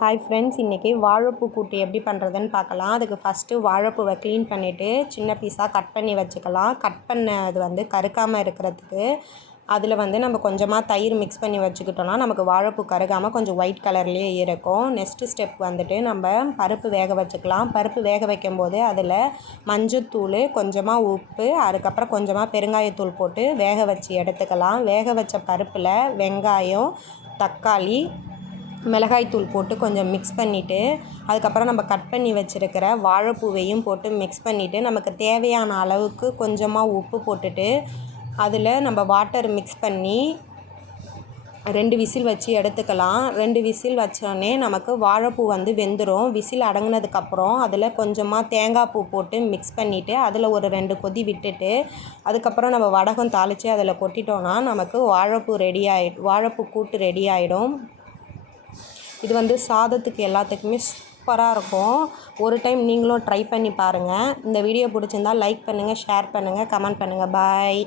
Hi friends, இன்றைக்கி வாழைப்பூ கூட்டு எப்படி பண்ணுறதுன்னு பார்க்கலாம். அதுக்கு ஃபஸ்ட்டு வாழைப்பூவை க்ளீன் பண்ணிவிட்டு சின்ன பீஸாக கட் பண்ணி வச்சுக்கலாம். கட் பண்ணது கருக்காமல் இருக்கிறதுக்கு அதில் நம்ம கொஞ்சமாக தயிர் மிக்ஸ் பண்ணி வச்சுக்கிட்டோன்னா நமக்கு வாழைப்பூ கருகாமல் கொஞ்சம் ஒயிட் கலர்லேயே இருக்கும். நெக்ஸ்ட்டு ஸ்டெப் நம்ம பருப்பு வேக வச்சுக்கலாம். பருப்பு வேக வைக்கும்போது அதில் மஞ்சத்தூள், கொஞ்சமாக உப்பு, அதுக்கப்புறம் கொஞ்சமாக பெருங்காயத்தூள் போட்டு வேக வச்சு எடுத்துக்கலாம். வேக வச்ச பருப்பில் வெங்காயம், தக்காளி, மிளகாய்த்தூள் போட்டு கொஞ்சம் மிக்ஸ் பண்ணிவிட்டு அதுக்கப்புறம் நம்ம கட் பண்ணி வச்சுருக்கிற வாழைப்பூவையும் போட்டு மிக்ஸ் பண்ணிவிட்டு நமக்கு தேவையான அளவுக்கு கொஞ்சமாக உப்பு போட்டுட்டு அதில் நம்ம வாட்டர் மிக்ஸ் பண்ணி 2 விசில் வச்சு எடுத்துக்கலாம். 2 விசில் வச்சோடனே நமக்கு வாழைப்பூ வெந்துடும். விசில் அடங்கினதுக்கப்புறம் அதில் கொஞ்சமாக தேங்காய் பூ போட்டு மிக்ஸ் பண்ணிவிட்டு அதில் ஒரு 2 கொதி விட்டுட்டு அதுக்கப்புறம் நம்ம வடகம் தாளித்து அதில் கொட்டிட்டோன்னா நமக்கு வாழைப்பூ கூட்டு ரெடி ஆகிடும். இது சாதத்துக்கு எல்லாத்துக்குமே சூப்பராக இருக்கும். ஒரு டைம் நீங்களும் ட்ரை பண்ணி பாருங்கள். இந்த வீடியோ பிடிச்சிருந்தால் லைக் பண்ணுங்கள், ஷேர் பண்ணுங்கள், கமெண்ட் பண்ணுங்கள். பாய்.